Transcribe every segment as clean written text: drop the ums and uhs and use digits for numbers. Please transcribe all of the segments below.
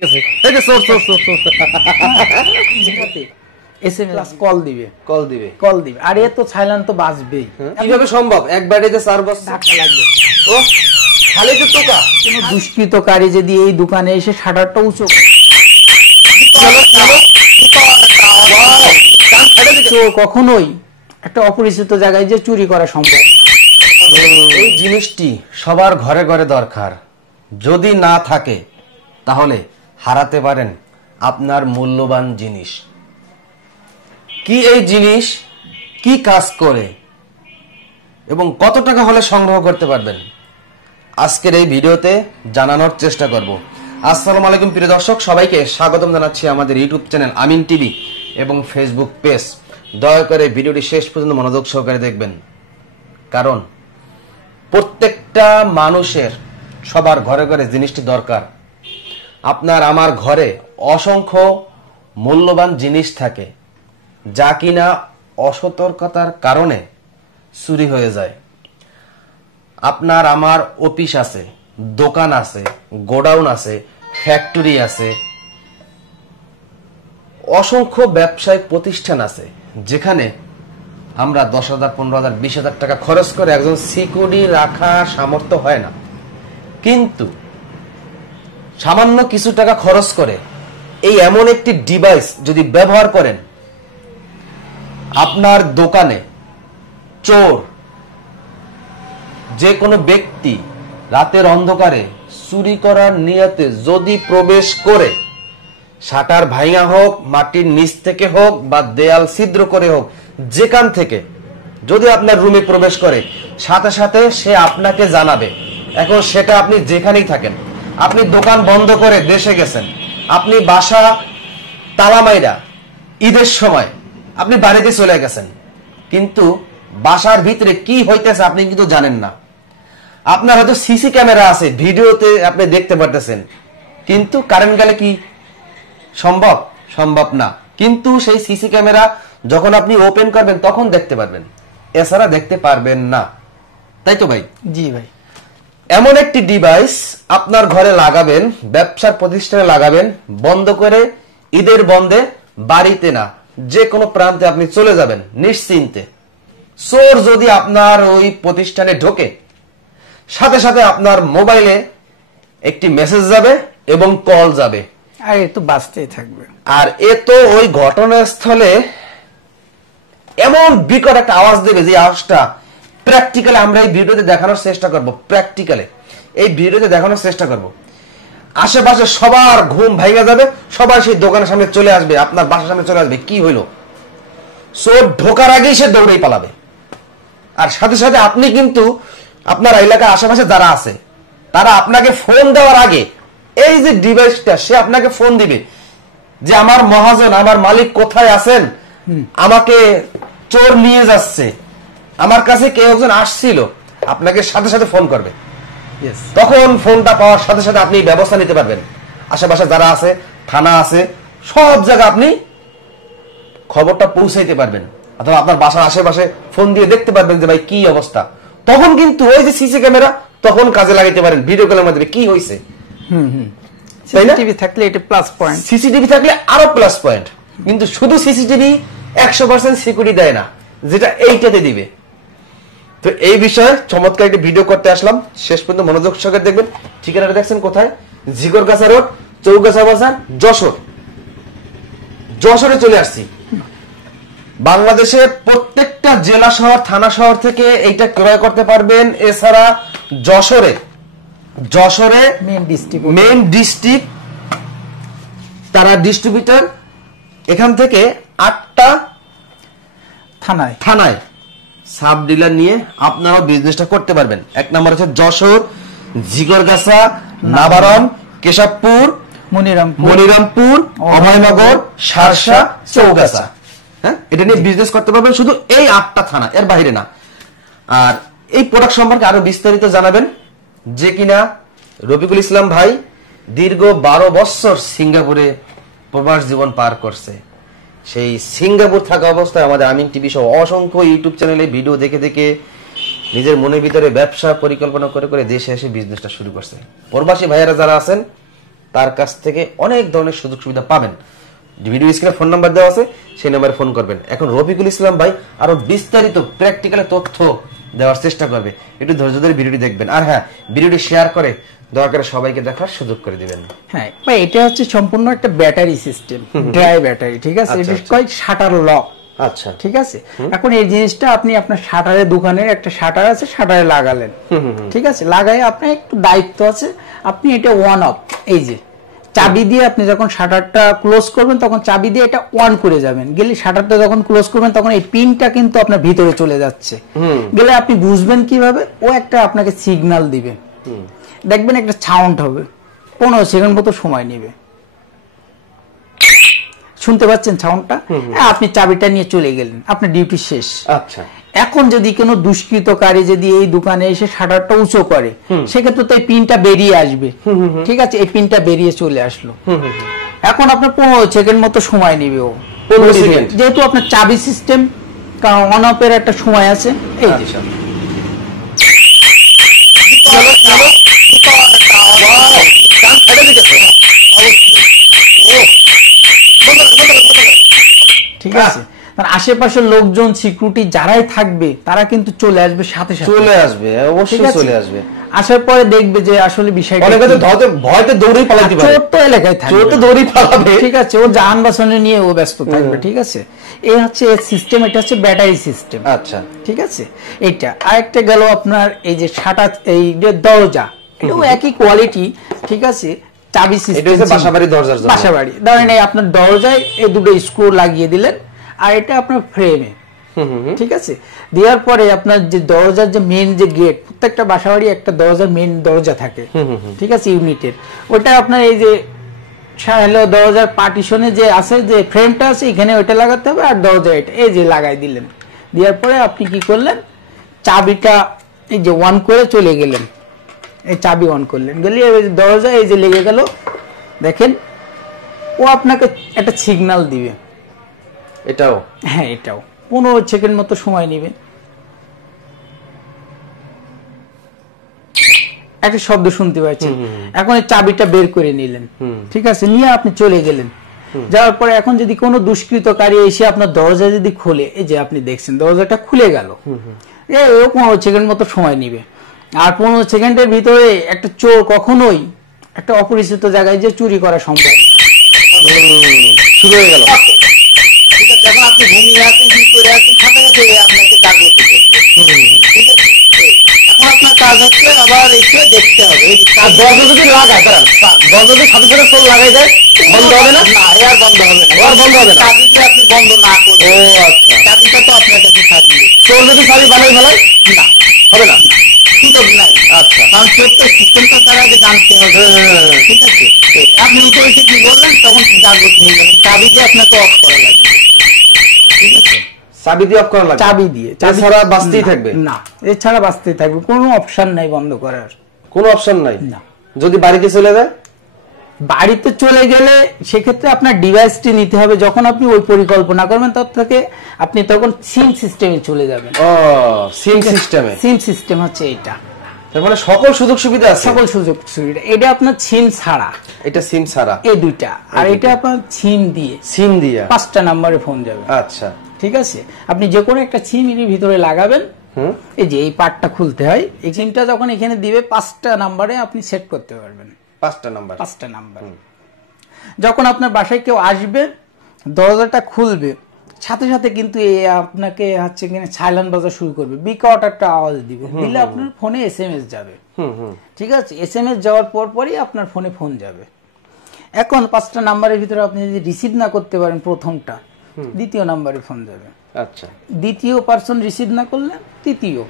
ঠিক আছে SMS call দিবে আর এ তো সাইলেন্ট তো বাজবেই। কিভাবে সম্ভব এক ব্যাটারিতে 4 বছর ধাক্কা লাগবে। ও খালি তো টোকা কোনো দুষ্কৃতকারী যদি এই দোকানে এসে শাটারটা উঁচু তো কখনোই একটা অপরিচিত জায়গায় যে চুরি করা সম্ভব। এই জিনিসটি সবার ঘরে ঘরে দরকার। যদি না থাকে তাহলে হারাতে পারেন আপনার মূল্যবান জিনিস। কি এই জিনিস, কি কাজ করে এবং কত টাকা হলে সংগ্রহ করতে পারবেন, আজকের এই ভিডিওতে জানানোর চেষ্টা করব। আসসালামু আলাইকুম প্রিয় দর্শক, সবাইকে স্বাগতম জানাচ্ছি আমাদের ইউটিউব চ্যানেল আমিন টিভি এবং ফেসবুক পেজ। দয়া করে ভিডিওটি শেষ পর্যন্ত মনোযোগ সহকারে দেখবেন, কারণ প্রত্যেকটা মানুষের সবার ঘরে ঘরে জিনিসটি দরকার। আপনার আমার ঘরে অসংখ্য মূল্যবান জিনিস থাকে যা কিনা অসতর্কতার কারণে চুরি হয়ে যায়। আপনার আমার অফিস আছে, দোকান আছে, গোডাউন আছে, ফ্যাক্টরি আছে, অসংখ্য ব্যবসায়িক প্রতিষ্ঠান আছে যেখানে আমরা 10,000, 15,000, 20,000 টাকা খরচ করে একজন সিকিউরিটি রাখা সামর্থ্য হয় না, কিন্তু সামান্য কিছু টাকা খরচ করে এই এমন একটি ডিভাইস যদি ব্যবহার করেন, আপনার দোকানে চোর যে কোনো ব্যক্তি রাতের অন্ধকারে চুরি করার নিয়তে যদি প্রবেশ করে, শাটার ভাঙা হোক, মাটির নিচ থেকে হোক বা দেয়াল ছিদ্র করে হোক, যেখান থেকে যদি আপনার রুমে প্রবেশ করে, সাথে সাথে সে আপনাকে জানাবে। এখন সেটা আপনি যেখানেই থাকেন, আপনি দোকান বন্ধ করে দেশে গেছেন, আপনি বাসা তালা মাইরা ঈদের সময় আপনি বাড়িতে চলে গেছেন, কিন্তু বাসার ভিতরে কি হইতেছে আপনি কিন্তু জানেন না। আপনার হয়তো সিসি ক্যামেরা আছে, ভিডিওতে আপনি দেখতে পারতেছেন, কিন্তু কারেন্ট গেলে কি সম্ভব? সম্ভব না। কিন্তু সেই সিসি ক্যামেরা যখন আপনি ওপেন করবেন তখন দেখতে পারবেন, এছাড়া দেখতে পারবেন না, তাই তো ভাই? জি ভাই। এমন একটি ডিভাইস আপনার ঘরে লাগাবেন, ব্যবসার প্রতিষ্ঠানে লাগাবেন, বন্ধ করে ঈদের বন্ধে বাড়িতে না, যে কোনো প্রান্তে আপনি চলে যাবেন নিশ্চিন্তে। চোর যদি আপনার ওই প্রতিষ্ঠানে ঢোকে, সাথে সাথে আপনার মোবাইলে একটি মেসেজ যাবে এবং কল যাবে, আর এ তো বাঁচতেই থাকবে। আর এ তো ওই ঘটনাস্থলে এমন বিকট একটা আওয়াজ দেবে, যে আওয়াজটা প্র্যাকটিক্যালি আমরা এই ভিডিওতে দেখানোর চেষ্টা করব। প্র্যাকটিক্যালি এই ভিডিওতে দেখানোর চেষ্টা করব। আশেপাশে সবার ঘুম ভেঙে যাবে, সবাই সেই দোকানের সামনে চলে আসবে, আপনার বাসার সামনে চলে আসবে। কি হইল? চোর ঢোকার আগেই সে দৌড়েই পালাবে। আর সাথে সাথে আপনি কিন্তু আপনার এলাকার আশেপাশে যারা আছে তারা আপনাকে ফোন দেওয়ার আগে এই যে ডিভাইসটা, সে আপনাকে ফোন দিবে যে আমার মহাজন, আমার মালিক কোথায় আছেন, আমাকে চোর নিয়ে যাচ্ছে, আমার কাছে কেউ একজন আসছিল, আপনাকে সাথে সাথে ফোন করবে। তখন ফোনটা পাওয়ার সাথে সাথে আপনি ব্যবস্থা নিতে পারবেন। আশেপাশে যারা আছে, থানা আছে, সব জায়গায় আপনি খবরটা পৌঁছাইতে পারবেন, অথবা আপনার বাসার আশেপাশে ফোন দিয়ে দেখতে পারবেন যে ভাই কি অবস্থা। তখন কিন্তু ওই যে সিসি ক্যামেরা তখন কাজে লাগাইতে পারেন, ভিডিও কলের মাধ্যমে কি হয়েছে। সিসিটিভি থাকলে এটা প্লাস পয়েন্ট, সিসিটিভি থাকলে আরো প্লাস পয়েন্ট। কিন্তু শুধু সিসিটিভি 100% সিকিউরিটি দেয় না, যেটা এইটাতে দিবে। তো এই বিষয়ে চমৎকার একটি ভিডিও করতে আসলাম, শেষ পর্যন্ত মনোযোগ সহকারে দেখবেন। ঠিকানাটা দেখছেন কোথায়? জিগরগাছা রোড, চৌগাছা বাজার, যশোর। যশোরে চলে আসছি। বাংলাদেশের প্রত্যেকটা জেলা শহর, থানা শহর থেকে এইটা ক্রয় করতে পারবেন। এছাড়া যশোরে মেইন ডিস্ট্রিক্ট তারা ডিস্ট্রিবিউটর, এখান থেকে 8টা থানায় সাব ডিলার নিয়ে আপনারাও বিজনেসটা করতে পারবেন। এক নম্বর হচ্ছে যশোর, জিগরগাছা, নাবারম, কেশবপুর, মনিরামপুর, অভয়নগর, শার্শা, চৌগাছা। হ্যাঁ, এটা নিয়ে বিজনেস করতে পারবেন শুধু এই 8টা থানা, এর বাইরে না। আর এই প্রোডাক্ট সম্পর্কে আরো বিস্তারিত জানাবেন যে কিনা রফিকুল ইসলাম ভাই দীর্ঘ 12 বছর সিঙ্গাপুরে প্রবাস জীবন পার করছে। সেই সিঙ্গাপুর থাকা অবস্থায় আমাদের আমিন টিভি সহ অসংখ্য ইউটিউব চ্যানেলে ভিডিও দেখে দেখে নিজের মনের ভিতরে ব্যবসা পরিকল্পনা করে করে দেশে এসে বিজনেসটা শুরু করছে। প্রবাসী ভাইয়েরা যারা আছেন তার কাছ থেকে অনেক ধরনের সুযোগ সুবিধা পাবেন। ভিডিও স্ক্রিনে ফোন নাম্বার দেওয়া আছে, সেই নাম্বারে ফোন করবেন। এখন রফিকুল ইসলাম ভাই আরো বিস্তারিত প্র্যাকটিক্যাল তথ্য দেওয়ার চেষ্টা করবে, একটু ধৈর্য ধরে ভিডিওটি দেখবেন। আর হ্যাঁ, ভিডিওটি শেয়ার করে দয়া করে সবাইকে দেখার সুযোগ করে দিবেন। হ্যাঁ ভাই, এটা হচ্ছে সম্পূর্ণ একটা ব্যাটারি সিস্টেম, ড্রাই ব্যাটারি, ঠিক আছে। এটা কয় শাটার লক। আচ্ছা, ঠিক আছে। এখন এই জিনিসটা আপনি আপনার শাটারে, দোকানের একটা শাটার আছে, শাটারে লাগালেন, ঠিক আছে। লাগাই আপনার একটু দায়িত্ব আছে, আপনি এটা অন অফ, এই যে চাবি দিয়ে আপনি যখন শাটারটা ক্লোজ করবেন তখন চাবি দিয়ে এটা অন করে যাবেন। গেলে শাটারটা যখন ক্লোজ করবেন তখন এই পিনটা কিন্তু আপনার ভিতরে চলে যাচ্ছে। গেলে আপনি বুঝবেন কিভাবে, ও একটা আপনাকে সিগন্যাল দিবে, দেখবেন একটা সাউন্ড হবে, 15 সেকেন্ড মতো সময় নেবে। শুনতে পাচ্ছেন সাউন্ডটা? আপনি চাবিটা নিয়ে চলে গেলেন, আপনার ডিউটি শেষ। আচ্ছা, এখন যদি কোনো দুষ্কৃতকারী যদি এই দোকানে এসে শাটারটা উঁচু করে, সেক্ষেত্রে তো এই পিনটা বেরিয়ে আসবে, ঠিক আছে। এই পিনটা বেরিয়ে চলে আসলো। এখন আপনার 15 সেকেন্ড মতো সময় নেবে ও, 15 সেকেন্ড, যেহেতু আপনার চাবি সিস্টেম, কারণ অন অফের একটা সময় আছে। এই যে ঠিক আছে। আশেপাশের লোকজন, সিকিউরিটি যারাই থাকবে তারা কিন্তু চলে আসবে, সাথে সাথে চলে আসবে, অবশ্যই চলে আসবে। আসার পরে দেখবে যে আসলে বিষয়টা, অনেকে তো ভয়তে দৌড়েই পালাতে পারে, চোর তো এলাকায় থাকবে, চোর তো দৌড়েই পালাবে, ঠিক আছে। ও যান বাঁচানো নিয়ে ও ব্যস্ত থাকবে, ঠিক আছে। এই হচ্ছে সিস্টেম, এটা হচ্ছে ব্যাটারি সিস্টেম। আচ্ছা, ঠিক আছে। এইটা আরেকটা গেল আপনার এই যে শাটার, এই যে দরজা, এটাও একই কোয়ালিটি, ঠিক আছে। চাবি সিস্টেম, এটা বাসাবাড়ি দরজার জন্য, বাসাবাড়ি ধরেন এই আপনার দরজায় এই দুটো স্ক্রু লাগিয়ে দিলেন, আর এটা আপনার ফ্রেমে, ঠিক আছে। দেওয়ার পরে আপনার যে দরজার যে মেন যে গেট, প্রত্যেকটা বাসাবাড়ি একটা দরজার মেন দরজা থাকে, ঠিক আছে, ইউনিটের। ওটা আপনার এই যে দরজার পার্টিশনে যে আছে, যে ফ্রেমটা আছে, এখানে ওইটা লাগাতে হবে, আর দরজা এটা এই যে লাগাই দিলেন। দেওয়ার পরে আপনি কি করলেন, চাবিটা এই যে অন করে চলে গেলেন, এই চাবি অন করলেন, গেলে দরজা এই যে লেগে গেল, দেখেন ও আপনাকে একটা সিগন্যাল দিবে। এটাও, হ্যাঁ, এটাও 15 সেকেন্ড মতো সময় নেবে। একটা শব্দ শুনতে পাচ্ছেন, এখন এই চাবিটা বের করে নিলেন, ঠিক আছে, নিয়ে আপনি চলে গেলেন। যাওয়ার পরে এখন যদি কোনো দুষ্কৃতকারী এসে আপনার দরজা যদি খোলে, এই যে আপনি দেখছেন দরজাটা খুলে গেল, ও 15 সেকেন্ড মতো সময় নিবে। আর 15 সেকেন্ডের ভিতরে একটা চোর কখনোই একটা অপরিচিত জায়গায় যে চুরি করা সম্ভব শুরু হয়ে গেল। যখন আপনি ঘুমিয়ে আছেন, কি করে আছেন, সাথে সাথে আপনাকে জাগ্রত করবে, ঠিক আছে। এখন আপনার কাজ হচ্ছে আবার এসে দেখতে হবে, দরজা যদি লাগায়, দরজা যদি সাথে সাথে চোর লাগাই দেয়, বন্ধ হবে না? আর বন্ধ হবে না, আর বন্ধ হবে না। চাবিটা আপনি বন্ধ না করবেন। ও আচ্ছা, চাবিটা তো আপনার কাছে থাকবে। চোর যদি চাবি বানাই ফেলায়, না, হবে না। সুযোগ নাই। আচ্ছা, কারণ সত্য সিস্টেমটা তার আগে জানতে হবে, ঠিক আছে। আপনি উঠে এসে কি বললেন, তখন জাগ্রত হয়ে যাবেন। চাবি দিয়ে আপনাকে অফ করা লাগবে, ঠিক আছে। চাবি দিয়ে অফ করা লাগবে, চাবি দিয়ে, চাবি ছাড়া বাঁচতেই থাকবে না, এছাড়া বাঁচতেই থাকবে, কোনো অপশন নাই বন্ধ করার, কোনো অপশন নাই। না। যদি বাড়িতে চলে যায়, বাড়িতে চলে গেলে সেক্ষেত্রে আপনার ডিভাইসটি নিতে হবে। যখন আপনি ওই পরিকল্পনা করবেন, তার থেকে আপনি তখন সিম সিস্টেমে চলে যাবেন। ও সিম সিস্টেমে, সিম সিস্টেম হচ্ছে এটা, তার মানে সকল সুযোগ সুবিধা আছে, সকল সুযোগ সুবিধা। এটা আপনার সিম ছাড়া, এটা সিম ছাড়া, এই দুইটা। আর এটা আপনার সিম দিয়ে, সিম দিয়া 5টা নাম্বারে ফোন যাবে। আচ্ছা, ঠিক আছে। আপনি যে কোনো একটা সিম এর ভিতরে লাগাবেন, এই যে এই পার্টটা খুলতে হয়, এই সিমটা যখন এখানে দিবে 5টা নাম্বারে আপনি সেট করতে পারবেন। 5টা নাম্বার, 5টা নাম্বার। যখন আপনার বাসায় কেউ আসবে, দরজাটা খুলবে, সাথে সাথে কিন্তু আপনাকে হচ্ছে কিনা সাইলেন্ট বাজা শুরু করবে, বিকট একটা আওয়াজ দিবে, দিলে আপনার ফোনে SMS যাবে, ঠিক আছে। SMS যাওয়ার পরই আপনার ফোনে ফোন যাবে। এখন 5টা নাম্বারের ভিতরে আপনি যদি রিসিভ না করতে পারেন প্রথমটা, দ্বিতীয় নাম্বারে ফোন যাবে। আচ্ছা, দ্বিতীয় পার্সন রিসিভ না করলে তৃতীয়,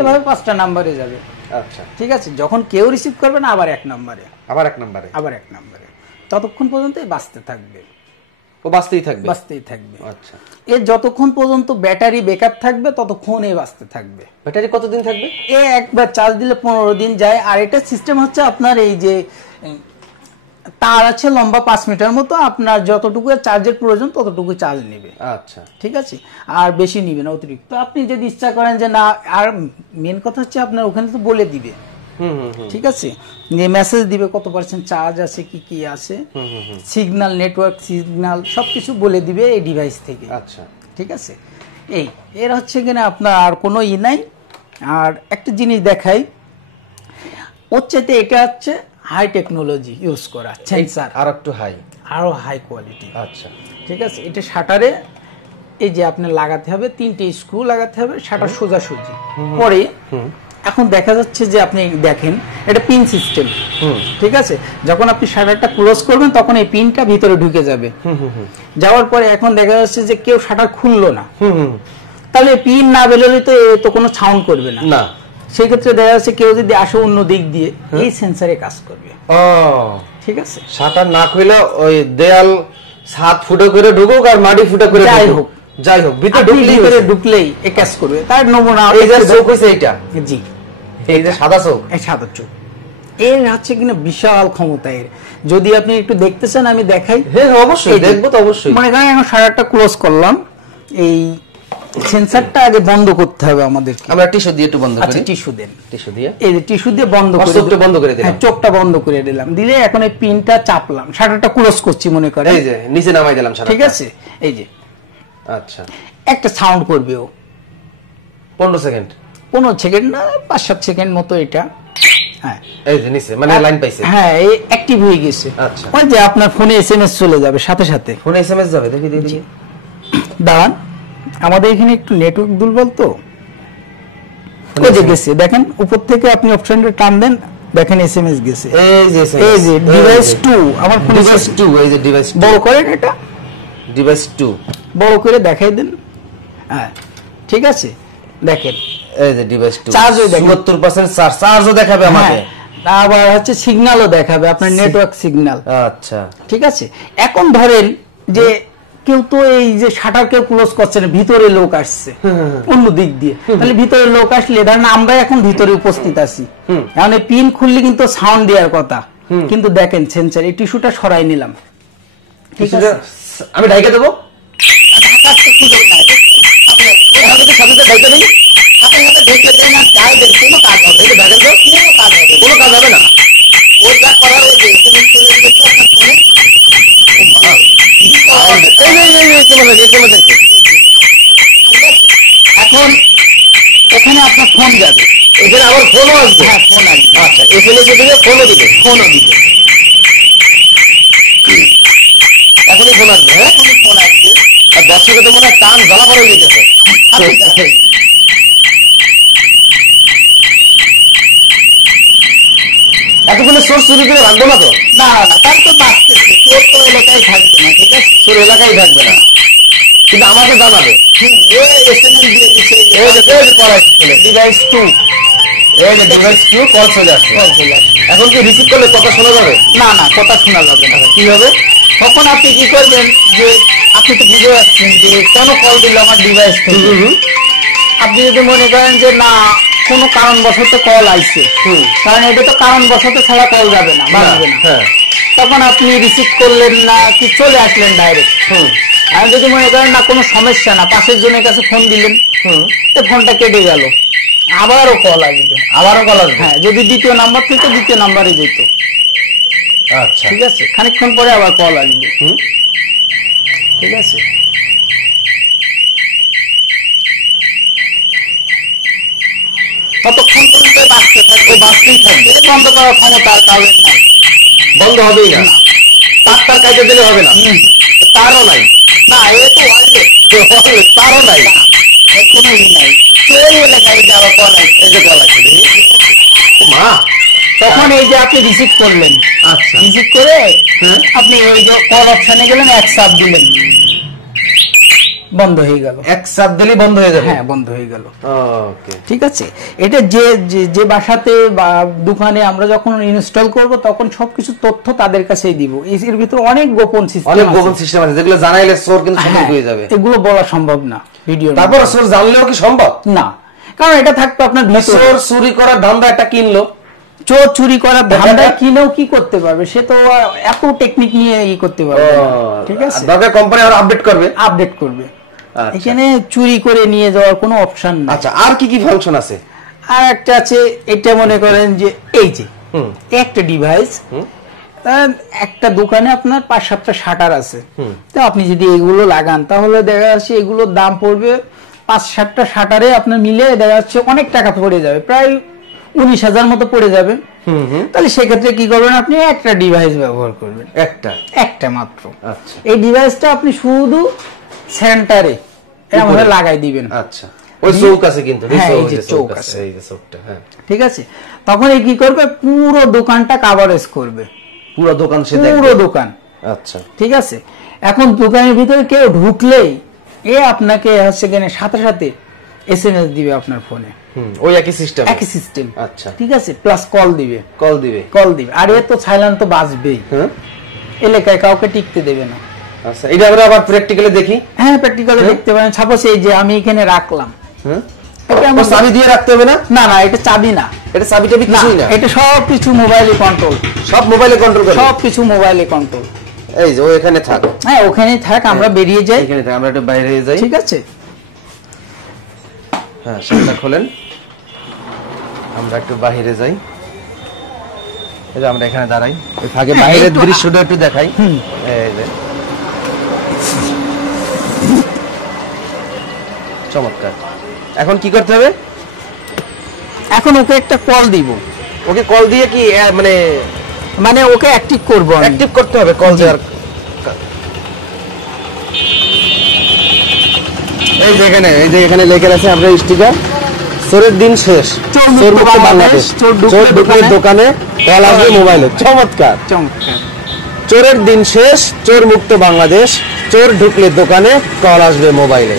এভাবে 5টা নাম্বারে যাবে। আচ্ছা, ঠিক আছে। যখন কেউ রিসিভ করবে না, আবার 1 নাম্বারে, আবার 1 নাম্বারে, আবার 1 নাম্বারে, ততক্ষণ পর্যন্ত বাঁচতে থাকবে, ও বাঁচতেই থাকবে, বাঁচতেই থাকবে। আচ্ছা, এর যতক্ষণ পর্যন্ত ব্যাটারি ব্যাকআপ থাকবে ততক্ষণ এ বাঁচতে থাকবে। ব্যাটারি কতদিন থাকবে? এ একবার চার্জ দিলে 15 দিন যায়। আর এটা সিস্টেম হচ্ছে আপনার এই যে তার আছে লম্বা 5 মিটার মতো, আপনার যতটুকু চার্জের প্রয়োজন ততটুকু চার্জ নেবে। আচ্ছা, ঠিক আছে। আর বেশি নিবে না অতিরিক্ত। আপনি যদি ইচ্ছা করেন যে না, আর মেন কথা হচ্ছে আপনার ওখানে তো বলে দিবে ঠিক আছে, যে মেসেজ দিবে কত পার্সেন্ট চার্জ আছে, কি কি আছে, সিগন্যাল, নেটওয়ার্ক সিগন্যাল সবকিছু বলে দিবে এই ডিভাইস থেকে। আচ্ছা, ঠিক আছে, এর হচ্ছে কিনা আপনার আর কোনো নাই। আর একটা জিনিস দেখাই, হচ্ছে এটা হচ্ছে হাই টেকনোলজি ইউজ করা সেন্সার, আর একটু হাই, আরো হাই কোয়ালিটি। আচ্ছা, ঠিক আছে, এটা শাটারে এই যে আপনি লাগাতে হবে, 3টে স্ক্রু লাগাতে হবে, শাটার সোজাসুজি। পরে এখন দেখা যাচ্ছে যে আপনি দেখেন এটা পিন সিস্টেম। ঠিক আছে, যখন আপনি শাটারটা ক্লোজ করবেন তখন এই পিনটা ভিতরে ঢুকে যাবে। যাওয়ার পরে এখন দেখা যাচ্ছে যে কেউ শাটার খুললো না, তাহলে পিন না বেরোলে তো কোনো সাউন্ড করবে না। সেই ক্ষেত্রে দেখা যাচ্ছে কেউ যদি আসে অন্য দিক দিয়ে, এই সেন্সারে কাজ করবে। ঠিক আছে, শাটার না খুলে ওই দেয়াল 7 ফুটো করে ঢুকুক আর মাটি ফুটো করে যাই হোক ভিতরে ঢুকলেই এ কাজ করবে। তার নমুনা এই যে চোখ হইছে এইটা, জি, এই যে সাদা চোখ, এই সাদা চোখ, এর হচ্ছে কিনা বিশাল ক্ষমতা। এর যদি আপনি একটু দেখতে চান আমি দেখাই। হ্যাঁ অবশ্যই দেখবো তো, অবশ্যই। মনে করেন এখন শাটারটা ক্লোজ করলাম, এই সেন্সরটা আগে বন্ধ করতে হবে আমাদেরকে। আমরা টিস্যু দিয়ে একটু বন্ধ করি। আচ্ছা, টিস্যু দেন, টিস্যু দিয়ে, এই যে টিস্যু দিয়ে বন্ধ করে চোখটা বন্ধ করে দিলাম। হ্যাঁ, চোখটা বন্ধ করে দিলাম। দিলে এখন এই পিনটা চাপলাম, শাটারটা ক্লোজ করছি মনে করেন, এই যে নিচে নামাই দিলাম শাটারটা। ঠিক আছে, এই যে আচ্ছা, একটা সাউন্ড করবে ও 15 সেকেন্ড, 15 সেকেন্ড না 5-7 সেকেন্ড মতো। এটা হ্যাঁ, এই যে নিচে মানে লাইন পাইছে। হ্যাঁ, এই অ্যাক্টিভ হয়ে গেছে। আচ্ছা, ওই যে আপনার ফোনে এসএমএস চলে যাবে সাথে সাথে। ফোনে এসএমএস যাবে, দেখি দেখি। দাঁড়ান, আমাদের এখানে একটু নেটওয়ার্ক দুর্বল তো, ওই যে গেছে দেখেন, উপর থেকে আপনি অপশনটা টান দেন, দেখেন এসএমএস গেছে। এই যে ডিভাইস 2, আমার ফোনে ডিভাইস 2, এই যে ডিভাইস বড় করেন, এটা ডিভাইস 2 বড় করে দেখাই দেন। হ্যাঁ, ঠিক আছে, দেখেন এই যে ডিভাইস 2 চার্জও দেখেন, 74% চার্জও দেখাবে আমাকে। আবার হচ্ছে সিগন্যালও দেখাবে, আপনার নেটওয়ার্ক সিগন্যাল। আচ্ছা, ঠিক আছে, এখন ধরেন যে কেউ তো এই যে শাটার কেউ ক্লোজ করছে না, ভিতরে লোক আসছে অন্য দিক দিয়ে, তাহলে ভিতরে লোক আসলে ধরেন আমরা এখন ভিতরে উপস্থিত আছি, এখন এই পিন খুললে কিন্তু সাউন্ড দেওয়ার কথা, কিন্তু দেখেন সেন্সর এই টিস্যুটা সরাই নিলাম। ঠিক আছে, আমি ঢাইকে দেবো, কোনো কাজ হবে না। এখন এখানে আপনার ফোন যাবে, এখানে আবার ফোনও আসবে। হ্যাঁ, ফোন আসবে। আচ্ছা, এসএমএস দিবে, ফোনও দিবে, এখনই ফোন আসবে। হ্যাঁ, ফোন আসবে। আর দর্শকের তো মনে হয় কান জ্বালা পড়ে যেতেছে। এতগুলো সোর্স চুরি করে রাখবো না তো? না না, তার তো বাঁচতেছে, তোর তো এলাকায় থাকবে না। ঠিক আছে, তোর এলাকায় থাকবে না, কিন্তু আমাকে জানাবে। ডিভাইস 2, এই যে ডিভাইস 2 কল চলে আসছে। এখন কি রিসিভ করলে কথা শোনা যাবে? না না, কথা শোনা যাবে না। কি হবে তখন আপনি কি করবেন, যে আপনি তো বুঝে যাচ্ছেন যে কেন কল দিল আমার ডিভাইস থেকে। আপনি যদি মনে করেন যে না, কোনো কারণবশত কল আইছে, কারণ এটা তো কারণবশত ছাড়া কল যাবে না, বাঁচবে না, তখন আপনি রিসিভ করলেন না, কি চলে আসলেন ডাইরেক্ট। আর যদি মনে করেন না কোনো সমস্যা না, পাশের জনের কাছে ফোন দিলেন, তো ফোনটা কেটে গেল, আবারও কল আসবে, হ্যাঁ, যদি দ্বিতীয় নাম্বার থেকে দ্বিতীয় নাম্বারে যেত। আচ্ছা, ঠিক আছে, খানিকক্ষণ পরে আবার কল আসবে। ঠিক আছে, ততক্ষণ পর্যন্ত বাঁচতে থাকবে, বাঁচতেই থাকবে, বন্ধ করার ক্ষমতা আর কারণ নাই, বন্ধ হবেই না। তার কাজে দিলে হবে না, তারও নাই। না, এ তো তারও নাই, কোনো নাই, চলে এলাকায় যাওয়া কল আসবে। এই যে কল আছে, মা, তখন এই যে আপনি রিসিভ করলেন, আচ্ছা, রিসিভ করে আপনি ওই যে কল অপশনে গেলেন, এক চাপ দিলেন, বন্ধ হয়ে গেল। এক চাপ দিলেই বন্ধ হয়ে যাবে। হ্যাঁ, বন্ধ হয়ে গেল। ওকে, ঠিক আছে, এটা যে বাসাতে বা দোকানে আমরা যখন ইনস্টল করব তখন সবকিছু তথ্য তাদের কাছেই দিব। এর ভিতরে অনেক গোপন সিস্টেম, অনেক গোপন সিস্টেম আছে যেগুলো জানাইলে চোর কিন্তু সতর্ক হয়ে যাবে। এগুলো বলা সম্ভব না ভিডিও। তারপর চোর জানলেও কি সম্ভব? না, কারণ এটা থাকতো আপনার চোর চুরি করার ধান্দা একটা কিনলো, চোর চুরি করার ধান্দায় কিনেও কি করতে পারবে, সে তো এত টেকনিক নিয়ে ই করতে পারবে। ঠিক আছে, দরকার কোম্পানি আর আপডেট করবে। এখানে চুরি করে নিয়ে যাওয়ার কোনো অপশন না। আচ্ছা, আর কি কি ফাংশন আছে? আর একটা আছে, এটা মনে করেন যে এই যে একটা ডিভাইস, একটা দোকানে আপনার 5-7টা শাটার আছে, তো আপনি যদি এগুলো লাগান তাহলে দেখা যাচ্ছে এগুলোর দাম পড়বে 5-7টা শাটারে আপনার মিলে দেখা যাচ্ছে অনেক টাকা পড়ে যাবে, প্রায় 19,000 মতো পড়ে যাবে। তাহলে সেক্ষেত্রে কি করবেন, আপনি একটা ডিভাইস ব্যবহার করবেন, একটা মাত্র। আচ্ছা, এই ডিভাইসটা আপনি শুধু সেন্টারে এমন লাগাই দিবেন। আচ্ছা, ওই চৌক আছে কিন্তু, হ্যাঁ, এই যে চৌক আছে, এই যে চৌকটা, হ্যাঁ, ঠিক আছে। তখন এই কি করবে, পুরো দোকানটা কভারেজ করবে, পুরো দোকান সে দেখবে, পুরো দোকান। আচ্ছা, ঠিক আছে। এখন দোকানের ভিতরে কেউ ঢুকলেই আপনাকে হচ্ছে কিনা সাথে সাথে SMS দিবে আপনার ফোনে, ওই একই সিস্টেম, একই সিস্টেম। আচ্ছা, ঠিক আছে, প্লাস কল দিবে। আর এ তো সাইলেন্ট তো বাজবেই, এলাকায় কাউকে টিকতে দেবে না। আচ্ছা, এটা আমরা আবার প্র্যাকটিক্যালি দেখি। হ্যাঁ, প্র্যাকটিক্যালি দেখতে পারেন। সাপোজ এই যে আমি এখানে রাখলাম, এটা আমরা চাবি দিয়ে রাখতে হবে না? না, এটা চাবি না, এটা চাবি টাবি কিছুই না, এটা সবকিছু মোবাইলে কন্ট্রোল, সব মোবাইলে কন্ট্রোল করে, সবকিছু মোবাইলে কন্ট্রোল। এই যে ও এখানে থাক, হ্যাঁ, ওখানেই থাক, আমরা বেরিয়ে যাই, এখানে থাক, আমরা একটু বাইরে যাই, ঠিক আছে। হ্যাঁ, শাটারটা খোলেন, আমরা একটু বাইরে যাই, এই যে আমরা এখানে দাঁড়াই, এই ফাঁকে বাইরের দৃশ্যটা একটু দেখাই। এই যে চমৎকার। এখন কি করতে হবে? এখন ওকে একটা কল দিব। ওকে কল দিয়ে কি মানে ওকে অ্যাক্টিভ করব, অ্যাক্টিভ করতে হবে কল দেওয়ার। এই যে এখানে লেখা আছে আপনার স্টিকার, চোরের দিন শেষ, চোর মুক্ত বাংলাদেশ, চোর ঢুকলে দোকানে কল আসবে মোবাইলে। চমৎকার, চোরের দিন শেষ, চোর মুক্ত বাংলাদেশ, চোর ঢুকলে দোকানে কল আসবে মোবাইলে।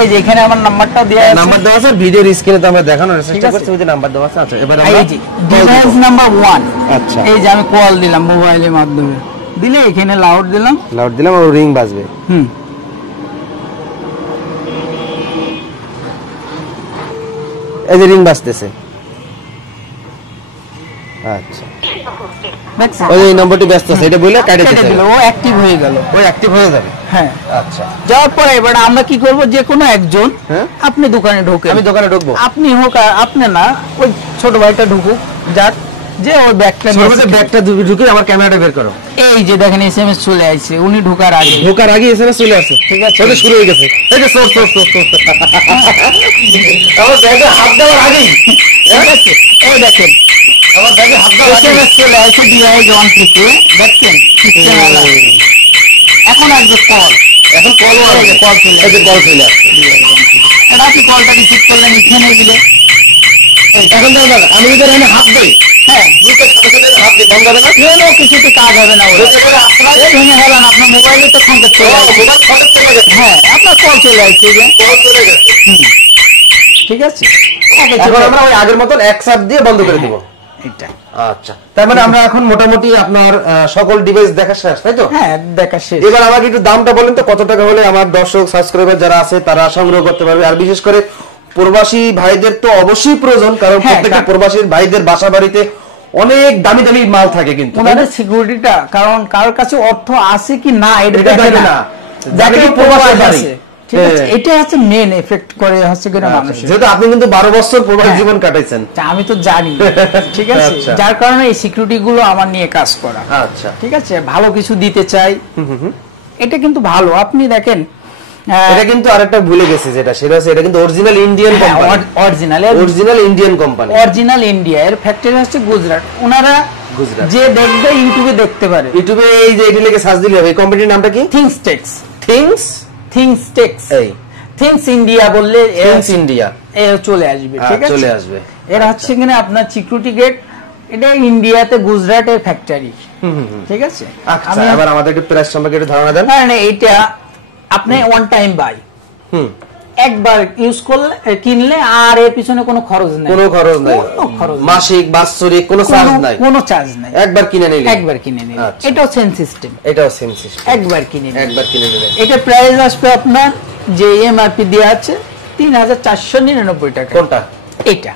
এই যে এখানে আমার নাম্বারটা দেয়া আছে, নাম্বার দেওয়া আছে, ভিডিওর স্ক্রিনে তো আমরা দেখানোর চেষ্টা করছি, ওই যে নাম্বার দেওয়া আছে। আচ্ছা, এবার আমরা ডিভাইস নাম্বার 1, আচ্ছা, এই যে আমি কল দিলাম মোবাইলের মাধ্যমে, দিলে এখানে লাউড দিলাম, আর রিং বাজবে। এই যে রিং বাজতেছে। আচ্ছা, ওই নম্বরটি ব্যস্ত আছে, এটা বলে কেটে দিল, ও অ্যাক্টিভ হয়ে গেল, ওই অ্যাক্টিভ হয়ে যাবে। হ্যাঁ, আচ্ছা, যাওয়ার পরে এবার আমরা কি করব, যে কোনো একজন, আপনি দোকানে ঢোকেন, আমি দোকানে ঢুকবো, আপনি হোক আর আপনি না, ওই ছোট ভাইটা ঢুকুক, যাক, যে ওই ব্যাগটা ঢুকে আমার ক্যামেরাটা বের করো। এই যে দেখেন SMS চলে আসছে, উনি ঢোকার আগে SMS চলে আসছে, ঠিক আছে, ওটা শুরু হয়ে গেছে। এই যে সোর্স আমার ব্যাগে হাত দেওয়ার আগেই, ঠিক আছে, এই দেখেন আমার ব্যাগে হাত দেওয়ার আগেই SMS চলে আসছে ডিভাইস 1 থেকে, দেখছেন সিস্টেম আলা। এখন আসবে কল, এখন কল আসবে, কল চলে আসছে, কল চলে আসছে। এটা আপনি কলটা রিসিভ করলেন, এখানে দিলে এখন দাদা আমি যদি এখানে হাত দিই, হ্যাঁ, হাত দিই, বন্ধ হবে না, কোনো কিছুতে কাজ হবে না, এই ভেঙে গেলেন, আপনার মোবাইলে তো সংকেত চলে আসছে, হ্যাঁ, আপনার কল চলে আসছে, ঠিক আছে। এখন আমরা ওই আগের মতন এক চাপ দিয়ে বন্ধ করে দিব। এটা আচ্ছা, তার মানে আমরা এখন মোটামুটি আপনার সকল ডিভাইস দেখা শেষ, তাই তো? হ্যাঁ, দেখা শেষ। এবার আমাকে একটু দামটা বলেন তো, কত টাকা হলে আমার দর্শক সাবস্ক্রাইবার যারা আছে তারা সংগ্রহ করতে পারবে? আর বিশেষ করে প্রবাসী ভাইদের তো অবশ্যই প্রয়োজন, কারণ প্রত্যেকটা প্রবাসীর ভাইদের বাসা বাড়িতে অনেক দামি দামি মাল থাকে, কিন্তু ওনাদের সিকিউরিটিটা, কারণ কারোর কাছে অর্থ আছে কি না এটা দেখে না, যাকে কি প্রবাসী বাড়ি, ঠিক আছে, এটা হচ্ছে মেন এফেক্ট করে হচ্ছে কিনা মানুষের। যেহেতু আপনি কিন্তু 12 বছর প্রবাসী জীবন কাটাইছেন, আমি তো জানি, ঠিক আছে, যার কারণে এই সিকিউরিটি গুলো আমার নিয়ে কাজ করা। আচ্ছা, ঠিক আছে, ভালো কিছু দিতে চাই, এটা কিন্তু ভালো। আপনি দেখেন, এটা কিন্তু আরেকটা ভুলে গেছি, যেটা সেটা হচ্ছে এটা কিন্তু original Indian company, original Indian company, original India. এর ফ্যাক্টরি হচ্ছে গুজরাট। ওনারা যে দেখবে ইউটিউবে দেখতে পারে, ইউটিউবে এই যে এটা লিখে সার্চ দিলে হবে। এই কোম্পানির নামটা কি? থিংসটেক্স। এই থিংস ইন্ডিয়া বললে থিংস ইন্ডিয়া চলে আসবে, ঠিক আছে, চলে আসবে। এর হচ্ছে কিনা আপনার সিকিউরিটি গেট, এটা ইন্ডিয়াতে গুজরাটের ফ্যাক্টরি, ঠিক আছে। আচ্ছা, এবার আমাদের একটু প্রাইস সম্পর্কে একটু ধারণা দেন। না, এইটা আপনি ওয়ান টাইম বাই, একবার ইউজ করলে, কিনলে আর এর পিছনে কোনো খরচ নাই, কোনো খরচ নাই, মাসিক বাৎসরিক কোনো চার্জ নাই, কোনো চার্জ নাই, একবার কিনে নিলে, এটাও সেম সিস্টেম, একবার কিনে নিলে। এটা প্রাইস আসবে আপনার যে এমআরপি দেওয়া আছে 3,499 টাকা। কোনটা? এটা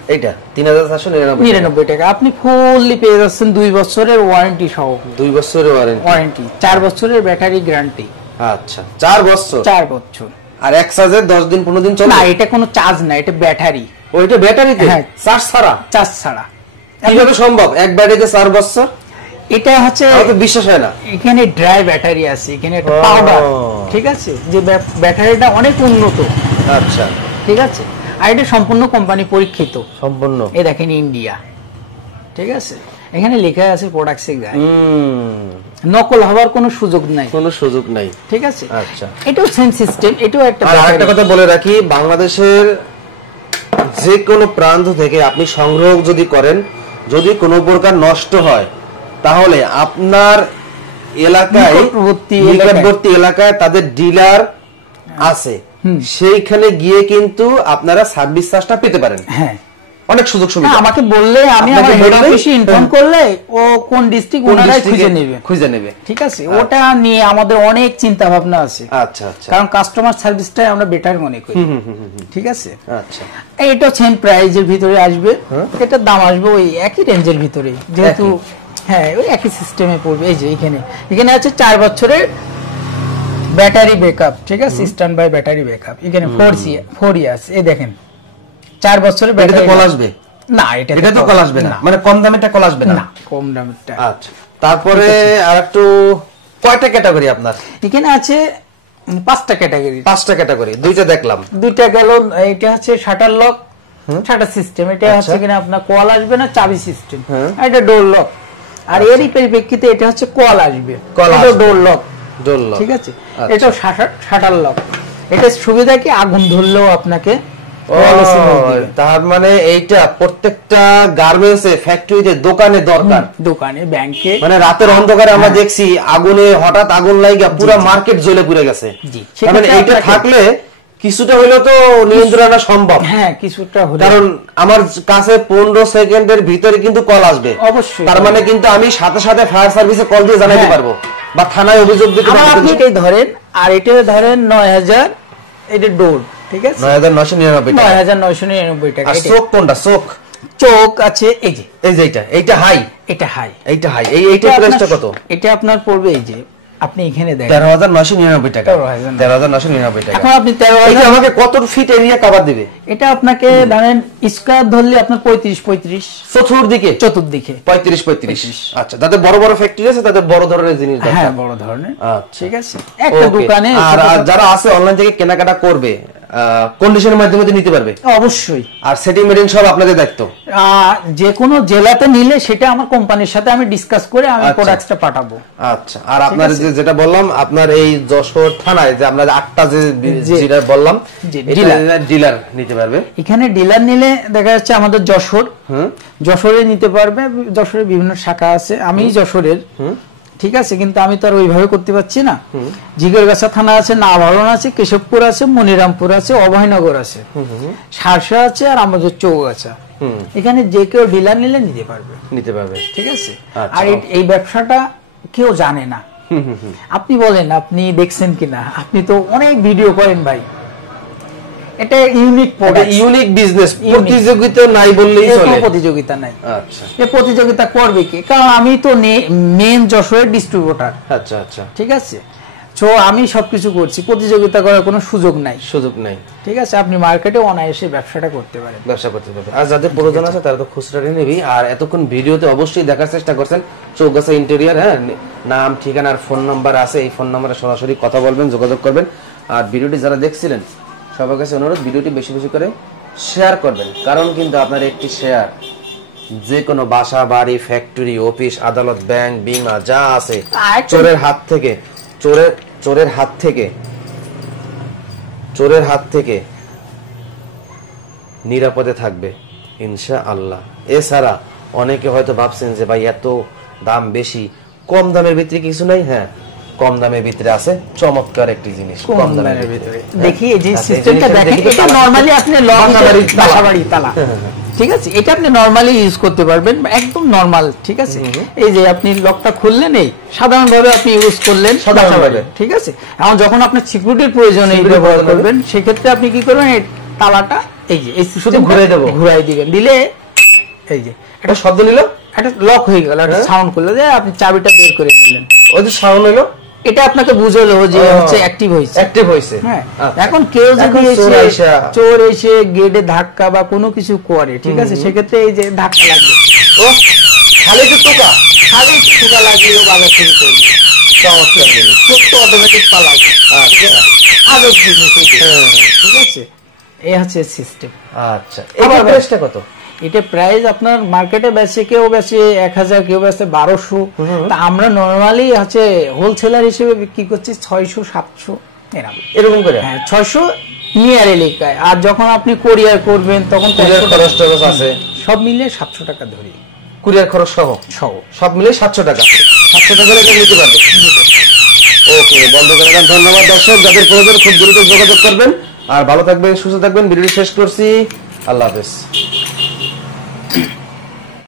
3,499 টাকা। আপনি ফুললি পেয়ে যাচ্ছেন 2 বছরের ওয়ারেন্টি সহ। 2 বছরের ওয়ারেন্টি, 4 বছরের ব্যাটারি গ্যারান্টি। আচ্ছা, 4 বছর। 4 বছর। আর এক চার্জে 10 দিন 15 দিন চলে না, এটা কোনো চার্জ না, এটা ব্যাটারি। ওইটা ব্যাটারিতে হ্যাঁ। চার্জ ছাড়া চার্জ ছাড়া। কিভাবে সম্ভব এক ব্যাটারিতে 4 বছর? এটা হচ্ছে আমার তো বিশ্বাস হয় না। এখানে ড্রাই ব্যাটারি আছে, এখানে একটা ও। পাউডার, ঠিক আছে, যে ব্যাটারিটা অনেক উন্নত, আচ্ছা, ঠিক আছে, আর এটা সম্পূর্ণ কোম্পানি পরীক্ষিত। সম্পূর্ণ। এই দেখেন ইন্ডিয়া, ঠিক আছে, এখানে লেখা আছে প্রোডাক্টসে গায়ে, নকল হওয়ার কোনো সুযোগ নাই, কোনো সুযোগ নাই। ঠিক আছে। আচ্ছা। এটাও সেম সিস্টেম, এটাও একটা আর আরেকটা battery। কথা বলে রাখি, বাংলাদেশের যে কোনো প্রান্ত থেকে আপনি সংগ্রহ যদি করেন, যদি কোনো প্রকার নষ্ট হয়, তাহলে আপনার এলাকায় নিকটবর্তী এলাকায় তাদের ডিলার আছে, সেইখানে গিয়ে কিন্তু আপনারা সার্ভিস চার্জটা পেতে পারেন। হ্যাঁ, অনেক সুযোগ না, সুবিধা। আমাকে বললে আমি আপনাকে আমার হেড বললেই, অফিসে ইনফর্ম করলে ও কোন ডিস্ট্রিক্ট কোন ওনারাই district-এ খুঁজে নেবে, খুঁজে নেবে। ঠিক আছে। ওটা নিয়ে আমাদের অনেক চিন্তা ভাবনা আছে, আচ্ছা আচ্ছা কারণ কাস্টমার সার্ভিসটাই আমরা বেটার মনে করি, ঠিক আছে। আচ্ছা। এটা সেম প্রাইজের ভিতরে আসবে, এটার দাম আসবে ওই একই রেঞ্জের ভিতরে, যেহেতু হ্যাঁ ওই একই সিস্টেমে পড়বে। এই যে এখানে আছে 4 বছরের ব্যাটারি ব্যাকআপ, ঠিক আছে, স্ট্যান্ড বাই ব্যাটারি ব্যাকআপ, এখানে 4 ইয়ার্স। এই দেখেন 4 বছরের এটাতে ব্যাটারি কল আসবে না, এটা তো কল আসবে না, মানে কম দামেটা কল আসবে না। না, কম দামেরটা। আচ্ছা, তারপরে আরেকটু কয়টা ক্যাটাগরি আপনার? এখানে আছে 5টা ক্যাটাগরি। 5টা ক্যাটাগরি, দুইটা দেখলাম। দুইটা গেল, এটা হচ্ছে শাটার লক, শাটার সিস্টেম, এটা হচ্ছে কিনা আপনার কল আসবে না, চাবি সিস্টেম, এটা ডোর লক। আর এরই পরিপ্রেক্ষিতে এটা হচ্ছে কল আসবে, এটা ডোর লক, ঠিক আছে, এটা শাটার লক। এটা সুবিধা কি, আগুন ধরলেও আপনাকে তার মানে এইটা প্রত্যেকটা গার্মেন্টসে, ফ্যাক্টরিতে, দোকানে দরকার, দোকানে, ব্যাংকে, মানে রাতের অন্ধকারে আমরা দেখছি আগুনে হঠাৎ আগুন লাগা পুরো মার্কেট জ্বলে পুড়ে গেছে। মানে এইটা থাকলে কিছুটা হইলো তো নিয়ন্ত্রণ সম্ভব। হ্যাঁ, কিছুটা হলো, কারণ আমার কাছে 15 সেকেন্ডের ভিতরে কিন্তু কল আসবে, অবশ্যই। তার মানে কিন্তু আমি সাথে সাথে ফায়ার সার্ভিসে কল দিয়ে জানাতে পারবো বা থানায় অভিযোগ দিতে পারবো। আপনি এটাই ধরেন, আর এটা ধরেন 9000, এটা ডোর, ঠিক আছে, 9999 টাকা। 9999 টাকা। আর চোখ কোনটা? চোখ আছে এই যে, এইটা হাই, এটা হাই, এইটা হাই, এইটা প্রাইসটা কত? এটা আপনার পড়বে, এই যে আপনি এখানে দেখেন 13999 টাকা। 13999 টাকা। এখন আপনি এইটা 13,000, আমাকে কত ফিট এরিয়া কভার দিবে? এটা আপনাকে ধরেন স্কয়ার ধরলে আপনার 35 চতুর্দিকে চতুর্দিকে 35। আচ্ছা, তাদের বড় বড় ফ্যাক্টরি আছে, তাদের বড় ধরনের জিনিস দরকার। হ্যাঁ, বড় ধরনের, আচ্ছা, ঠিক আছে। একটা Okay. দোকানে আর যারা আছে অনলাইন থেকে কেনাকাটা করবে, কন্ডিশনের মাধ্যমে তো নিতে পারবে, অবশ্যই। আর সেটিং মেটিং সব আপনাদের দায়িত্ব। যে কোনো জেলাতে নিলে সেটা আমার কোম্পানির সাথে আমি ডিসকাস করে আমি আচ্ছা। প্রোডাক্টসটা পাঠাবো। আচ্ছা, আর আপনার যেটা বললাম, আপনার এই যশোর থানায় যে আমরা 8টা যে ডিলার বললাম, ডিলার নিতে পারবে। এখানে ডিলার নিলে দেখা যাচ্ছে আমাদের যশোরে নিতে পারবে, যশোরে বিভিন্ন শাখা আছে, আমি যশোরের, ঠিক আছে, কিন্তু আমি তো আর ওইভাবে করতে পারছি না। জিগরগাছা থানা আছে, নাভারণ আছে, কেশবপুর আছে, মনিরামপুর আছে, অভয়নগর আছে, সারসা আছে, আর আমাদের চৌগাছা। এখানে যে কেউ ডিলার নিলে নিতে পারবে, ঠিক আছে। আর এই ব্যবসাটা কেউ জানে না। আপনি বলেন, আপনি দেখছেন কিনা, আপনি তো অনেক ভিডিও করেন ভাই, এটা ইউনিক প্রোডাক্ট, ইউনিক বিজনেস, প্রতিযোগিতা নাই বললেই চলে। প্রতিযোগিতা নাই। আচ্ছা, এই প্রতিযোগিতা করবে কি, কারণ আমি তো মেন যশোরের ডিস্ট্রিবিউটর। আচ্ছা আচ্ছা, ঠিক আছে, তো আমি সবকিছু করছি, প্রতিযোগিতা করার কোনো সুযোগ নাই, ঠিক আছে। আপনি মার্কেটে অনায়াসে ব্যবসাটা করতে পারেন, ব্যবসা করতে পারবে। আর যাদের প্রয়োজন আছে তারা তো খুচরা নেবেই। আর এতক্ষণ ভিডিওতে অবশ্যই দেখার চেষ্টা করছেন চৌগাছা ইন্টেরিয়ার, হ্যাঁ, নাম, ঠিকানা আর ফোন নাম্বার আছে, এই ফোন নাম্বারে সরাসরি কথা বলবেন, যোগাযোগ করবেন। আর ভিডিওটি যারা দেখছিলেন সবার কাছে অনুরোধ, ভিডিওটি বেশি বেশি করে শেয়ার করবেন, কারণ কিন্তু আপনার একটি শেয়ার যে কোনো বাসা, বাড়ি, ফ্যাক্টরি, অফিস, আদালত, ব্যাংক, বীমা যা আছে চোরের হাত থেকে নিরাপদে থাকবে ইনশাআল্লাহ। এছাড়া অনেকে হয়তো ভাবছেন যে ভাই এত দাম বেশি, কম দামের ভিতরে কিছু নাই। হ্যাঁ, কম দামের ভিতরে আছে চমৎকার একটি জিনিস, কম দামের ভিতরে। দেখি এই যে সিস্টেমটা দেখেন, এটা নরমালি আপনি বাসাবাড়ি তালা, ঠিক আছে, এটা আপনি নরমালি ইউজ করতে পারবেন, একদম নরমাল, ঠিক আছে। এই যে আপনি লকটা খুললেন, এই সাধারণভাবে আপনি ইউজ করলেন, ঠিক আছে। এখন যখন আপনার সিকিউরিটির প্রয়োজন এই ব্যবহার করবেন, সেক্ষেত্রে আপনি কি করবেন, এই তালাটা এই যে এই শুধু ঘুরাই দিবেন, দিলে এই যে একটা শব্দ নিল, একটা লক হয়ে গেল, একটা সাউন্ড করলো, যে আপনি চাবিটা বের করে নিলেন, ওই যে সাউন্ড হলো, এটা আপনাকে বুঝলো যে হচ্ছে অ্যাক্টিভ হয়েছে। অ্যাক্টিভ হয়েছে। হ্যাঁ, আচ্ছা। এখন কেউ যদি এখন চোর আইসা চোর এসে গেটে ধাক্কা বা কোনো কিছু করে, ঠিক আছে, সেক্ষেত্রে এই যে ধাক্কা লাগবে, ও খালি তো টোকা খালি ছোটা লাগিয়ে বাজার শুরু করবে, চমৎকার জিনিস। চোখ তো অটোমেটিক পালাবে। আচ্ছা আজব জিনিস এটা, ঠিক আছে, এই হচ্ছে সিস্টেম। আচ্ছা, এবার প্রাইসটা কত? এটা প্রাইস আপনার মার্কেটে বেচে, কেউ বেচে 1000, কেউ বেচে 1200, তা আমরা নরমালি হচ্ছে হোলসেলার হিসেবে বিক্রি করছি 600-700 এরকম করে। হ্যাঁ, 600 নিয়ার এলাকায়। আর যখন আপনি কোরিয়ার করবেন তখন কুরিয়ার খরচ টরচ আছে, সব মিলে 700 টাকা ধরি, কুরিয়ার খরচ সহ সব মিলে 700 টাকা। 700 টাকা হলে এটা নিতে পারবে। ওকে, বন্ধ করে দেন। ধন্যবাদ দর্শক, যাদের প্রয়োজন খুব দ্রুত যোগাযোগ করবেন। আর ভালো থাকবেন, সুস্থ থাকবেন। ভিডিওটি শেষ করছি, আল্লাহ হাফেজ।